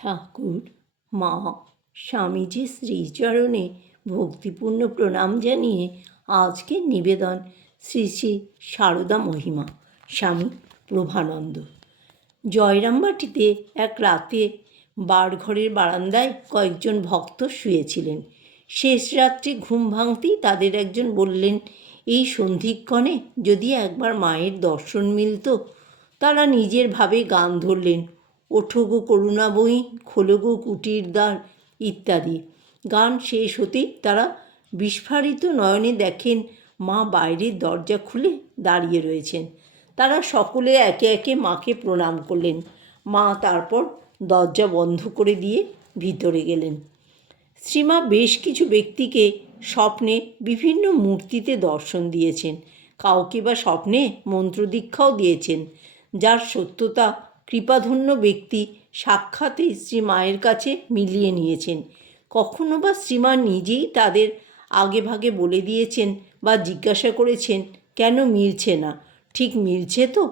ঠাকুর, মা, স্বামীজির শ্রীচরণে ভক্তিপূর্ণ প্রণাম জানিয়ে আজকের নিবেদন শ্রী শ্রী সারদা মহিমা। স্বামী প্রভানন্দ। জয়রামবাটিতে এক রাতে বারঘরের বারান্দায় কয়েকজন ভক্ত শুয়েছিলেন। শেষ রাত্রে ঘুম ভাঙতেই তাদের একজন বললেন, এই সন্ধিক্ষণে যদি একবার মায়ের দর্শন মিলত। তারা নিজের ভাবে গান ধরলেন, ওঠো গো করুণা বই, খোলো গো কুটির দ্বার ইত্যাদি। গান শেষ হতেই তারা বিস্ফারিত নয়নে দেখেন মা বাইরের দরজা খুলে দাঁড়িয়ে রয়েছেন। তারা সকলে একে একে মাকে প্রণাম করলেন। মা তারপর দরজা বন্ধ করে দিয়ে ভিতরে গেলেন। শ্রীমা বেশ কিছু ব্যক্তিকে স্বপ্নে বিভিন্ন মূর্তিতে দর্শন দিয়েছেন, কাউকে বা স্বপ্নে মন্ত্রদীক্ষাও দিয়েছেন, যার সত্যতা কৃপাধন্য ব্যক্তি সাক্ষাৎই শ্রী মায়ের কাছে মিলিয়ে নিয়েছেন। কখনো বা শ্রীমা নিজেই তাদের আগেভাগে বলে দিয়েছেন বা জিজ্ঞাসা করেছেন, কেন মিলছে না? ঠিক মিলছে তো?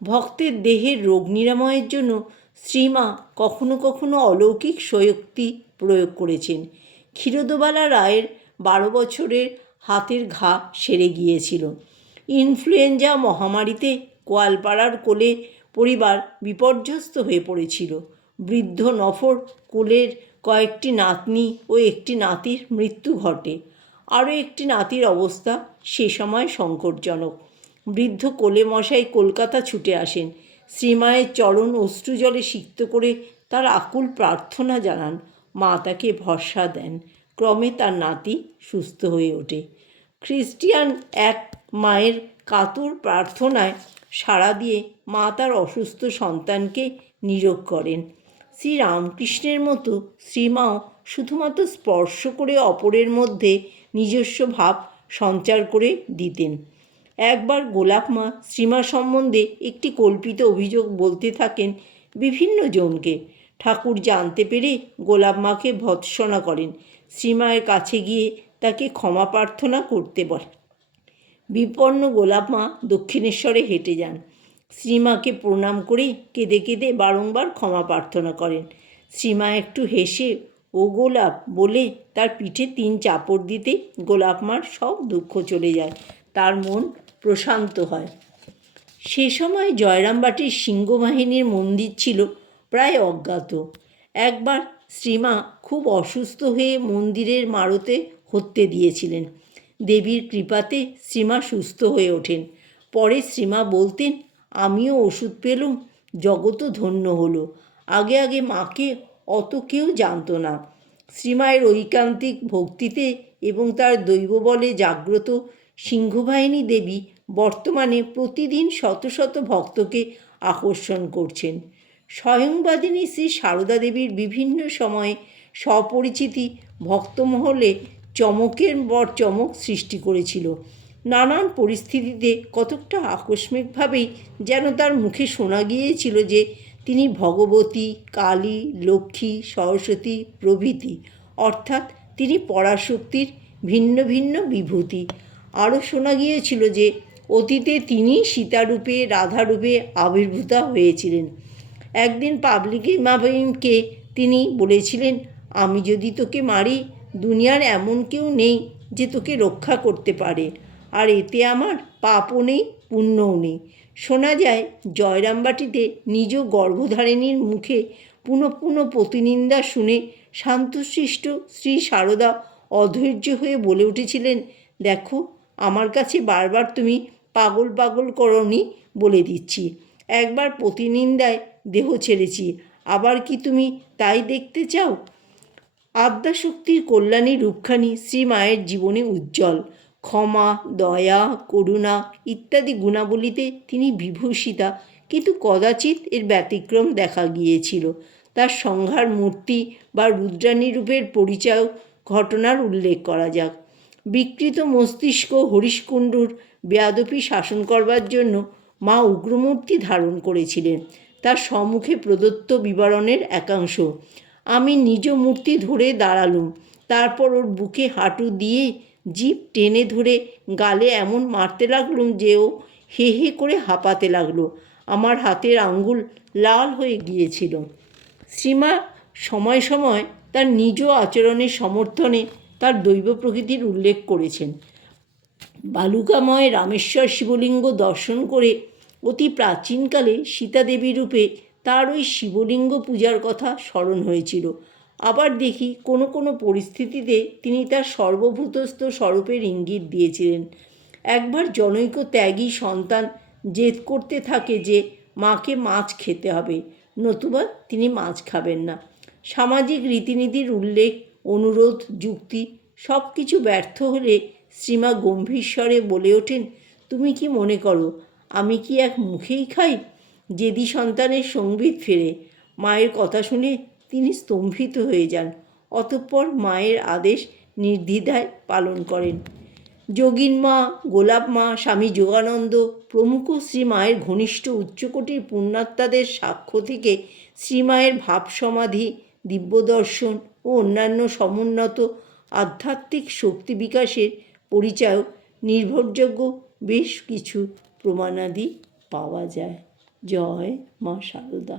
ভক্তের দেহের রোগ নিরাময়ের জন্য শ্রীমা কখনো কখনো অলৌকিক শক্তি প্রয়োগ করেছেন। ক্ষীরোদবালা রায়ের 12 বছরের হাতের ঘা সেরে গিয়েছিল। ইনফ্লুয়েঞ্জা মহামারীতে গোয়ালপাড়ার কোলে পরিবার বিপর্যস্ত হয়ে পড়েছিল। বৃদ্ধ নফর কোলের কয়েকটি নাতনি ও একটি নাতির মৃত্যু ঘটে। আরও একটি নাতির অবস্থা সে সময় সংকটজনক। বৃদ্ধ কোলে মশাই কলকাতা ছুটে আসেন। শ্রীমায়ের চরণ অশ্রুজলে সিক্ত করে তার আকুল প্রার্থনা জানান। মা তাকে ভরসা দেন। ক্রমে তার নাতি সুস্থ হয়ে ওঠে। খ্রিস্টিয়ান এক মায়ের কাতর প্রার্থনায় সাড়া দিয়ে মা তার অসুস্থ সন্তানকে নিরোগ করেন। শ্রীরামকৃষ্ণের মতো শ্রীমাও শুধুমাত্র স্পর্শ করে অপরের মধ্যে নিজস্ব ভাব সঞ্চার করে দিতেন। একবার গোলাপ মা শ্রীমা সম্বন্ধে একটি কল্পিত অভিযোগ বলতে থাকেন বিভিন্ন জনকে। ঠাকুর জানতে পেরে গোলাপ মাকে ভৎসনা করেন। শ্রীমায়ের কাছে গিয়ে তাকে ক্ষমা প্রার্থনা করতে বলেন। বিপন্ন গোলাপ মা দক্ষিণেশ্বরে হেঁটে যান। শ্রীমাকে প্রণাম করে কেঁদে কেঁদে বারংবার ক্ষমা প্রার্থনা করেন। শ্রীমা একটু হেসে ও গোলাপ বলে তার পিঠে 3 চাপড় দিতে গোলাপ মার সব দুঃখ চলে যায়, তার মন প্রশান্ত হয়। সে সময় জয়রামবাটির সিংহবাহিনীর মন্দির ছিল প্রায় অজ্ঞাত। একবার শ্রীমা খুব অসুস্থ হয়ে মন্দিরের মারতে হত্যে দিয়েছিলেন। দেবীর কৃপাতে শ্রীমা সুস্থ হয়ে ওঠেন। পরে শ্রীমা বলতেন, আমিও ওষুধ পেলুম, জগতও ধন্য হলো। আগে আগে মাকে অত কেউ জানতো না। শ্রীমায়ের ঐকান্তিক ভক্তিতে এবং তার দৈববলে জাগ্রত সিংহবাহিনী দেবী বর্তমানে প্রতিদিন শত শত ভক্তকে আকর্ষণ করছেন। স্বয়ংবাদিনী শ্রী সারদা দেবীর বিভিন্ন সময়ে স্বপরিচিতি ভক্তমহলে চমকের পর চমক সৃষ্টি করেছিল। নানান পরিস্থিতিতে কতকটা আকস্মিকভাবেই যেন তার মুখে শোনা গিয়েছিল যে তিনি ভগবতী, কালী, লক্ষ্মী, সরস্বতী প্রভৃতি, অর্থাৎ তিনি পরাশক্তির ভিন্ন ভিন্ন বিভূতি। আরও শোনা গিয়েছিল যে অতীতে তিনি সীতারূপে, রাধারূপে আবির্ভূতা হয়েছিলেন। একদিন পাবলিক ইমামকে তিনি বলেছিলেন, আমি যদি তোকে মারি, দুনিয়ার এমন কেউ নেই যে তোকে রক্ষা করতে পারে, আর এতে আমার পাপও নেই, পুণ্যও নেই। শোনা যায় জয়রামবাটিতে নিজ গর্ভধারিণীর মুখে পুনঃ পুনঃ প্রতিনিন্দা শুনে শান্তশিষ্ট শ্রী সারদা অধৈর্য হয়ে বলে উঠেছিলেন, দেখো, আমার কাছে বারবার তুমি পাগল পাগল করনি বলে দিচ্ছি। একবার প্রতিনিন্দায় দেহ ছেড়েছি, আবার কি তুমি তাই দেখতে চাও? আদ্যাশক্তির কল্যাণী রূপখানি শ্রী মায়ের জীবনে উজ্জ্বল। ক্ষমা, দয়া, করুণা ইত্যাদি গুণাবলীতে তিনি বিভূষিতা, কিন্তু কদাচিৎ এর ব্যতিক্রম দেখা গিয়েছিল। তার সংহার মূর্তি বা রুদ্রাণী রূপের পরিচয় ঘটনার উল্লেখ করা যাক। বিকৃত মস্তিষ্ক হরিশকুণ্ডুর বেয়াদপি শাসন করবার জন্য মা উগ্রমূর্তি ধারণ করেছিলেন। তার সম্মুখে প্রদত্ত বিবরণের একাংশ। আমি নিজ মূর্তি ধরে দাঁড়ালুম, তারপর ওর বুকে হাঁটু দিয়ে জিভ টেনে ধরে গালে এমন মারতে লাগলুম যে ও হে হে করে হাঁপাতে লাগলো। আমার হাতের আঙ্গুল লাল হয়ে গিয়েছিল। শ্রীমা সময় সময় তার নিজ আচরণের সমর্থনে তার দৈব প্রকৃতির উল্লেখ করেছেন। বালুকাময় রামেশ্বর শিবলিঙ্গ দর্শন করে অতি প্রাচীনকালে সীতাদেবী রূপে তার ওই শিবলিঙ্গ পূজার কথা স্মরণ হয়েছিল। আবার দেখি কোনো কোনো পরিস্থিতিতে তিনি তার সর্বভূতস্থ স্বরূপের ইঙ্গিত দিয়েছিলেন। একবার জনৈক ত্যাগী সন্তান জেদ করতে থাকে যে মাকে মাছ খেতে হবে, নতুবা তিনি মাছ খাবেন না। সামাজিক রীতিনীতির উল্লেখ, অনুরোধ, যুক্তি সব কিছু ব্যর্থ হলে শ্রীমা গম্ভীর স্বরে বলে ওঠেন, তুমি কি মনে করো আমি কি এক মুখেই খাই? জেদি সন্তানের সংবিত ফেরে। মায়ের কথা শুনে তিনি স্তম্ভিত হয়ে যান, অতঃপর মায়ের আদেশ নির্দ্বিধায় পালন করেন। যোগিন মা, গোলাপ মা, স্বামী যোগানন্দ প্রমুখ শ্রীমায়ের ঘনিষ্ঠ উচ্চকোটির পুণ্যাত্মাদের সাক্ষ্য থেকে শ্রীমায়ের ভাবসমাধি, দিব্যদর্শন ও অন্যান্য সমুন্নত আধ্যাত্মিক শক্তি বিকাশের পরিচায়ক নির্ভরযোগ্য বেশ কিছু প্রমাণাদি পাওয়া যায়। জয় মা শারদা।